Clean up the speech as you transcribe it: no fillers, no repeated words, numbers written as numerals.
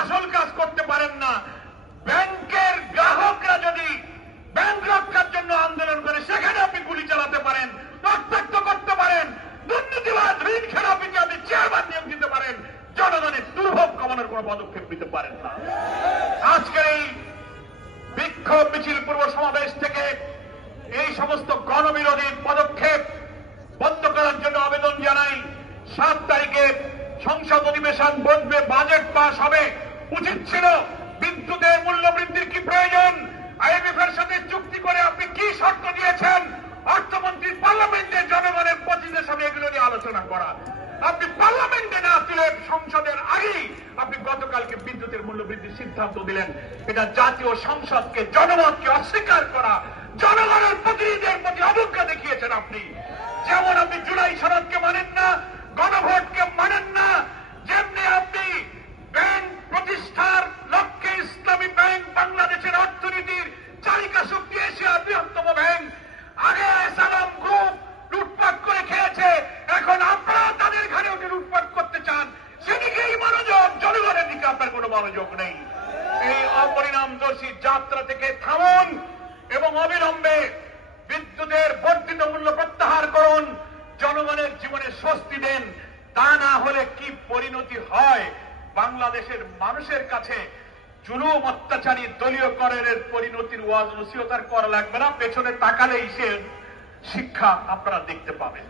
আসল কাজ করতে পারেন না। ব্যাংকের গ্রাহকরা যদি ব্যাংক রক্ষার জন্য আন্দোলন করে সেখানে আপনি গুলি চালাতে পারেন, রক্তাক্ত করতে পারেন, দুর্নীতিবাদ ঋণ খেলাপিকে আপনি চেয়ারম্যান নিয়োগ দিতে পারেন, জনগণের দুর্ভোগ কমানোর কোন পদক্ষেপ নিতে পারেন না। আজকের এই বিক্ষোভ মিছিল পূর্ব সমাবেশ থেকে এই সমস্ত গণবিরোধী পদক্ষেপ বন্ধ করার জন্য আবেদন জানাই। 7 তারিখে সংসদ অধিবেশন বসবে, বাজেট পাস হবে। উচিত ছিল বিদ্যুতের মূল্য বৃদ্ধির কি প্রয়োজন, আইএমএফ এর সাথে চুক্তি করে আপনি কি শর্ত দিয়েছেন, অর্থমন্ত্রী পার্লামেন্টে জনগণের প্রতিনিধিদের সাথে এগুলো নিয়ে আলোচনা করা। আপনি পার্লামেন্টে না তুলে সংসদের আগেই আপনি গতকালকে বিদ্যুতের মূল্য বৃদ্ধির সিদ্ধান্ত দিলেন। এটা জাতীয় সংসদকে, জনমতকে অস্বীকার করা, জনগণের প্রতিনিধিদের প্রতি অবজ্ঞা দেখিয়েছেন আপনি। যেমন আপনি জুলাই সনদকে মানেন না, গণভোটকে মানেন না, যেমনি আপনি ব্যাংক প্রতিষ্ঠার লক্ষ্যে ইসলামী ব্যাংক বাংলাদেশের অর্থনীতির চালিকা শক্তি, এশিয়ার বৃহত্তম ব্যাংক, আগে সালাম গ্রুপ লুটপাট করে খেয়েছে, এখন আপনারা তাদের ঘরে উঠে লুটপাট করতে চান, সেদিকেই মনোযোগ, জনগণের দিকে আপনার কোনো মনোযোগ নেই। এই অপরিণামদর্শী যাত্রা থেকে থামুন এবং অবিলম্বে বিদ্যুতের বর্ধিত মূল্য প্রত্যাহার করুন, জনগণের জীবনে স্বস্তি দেন। তা না হলে কি পরিণতি হয় বাংলাদেশের মানুষের কাছে, জুলুম অত্যাচারী দলীয় করের পরিণতির ওয়াজ নসিহত করা লাগবে না, পেছনে তাকালেই সে শিক্ষা আপনারা দেখতে পাবেন।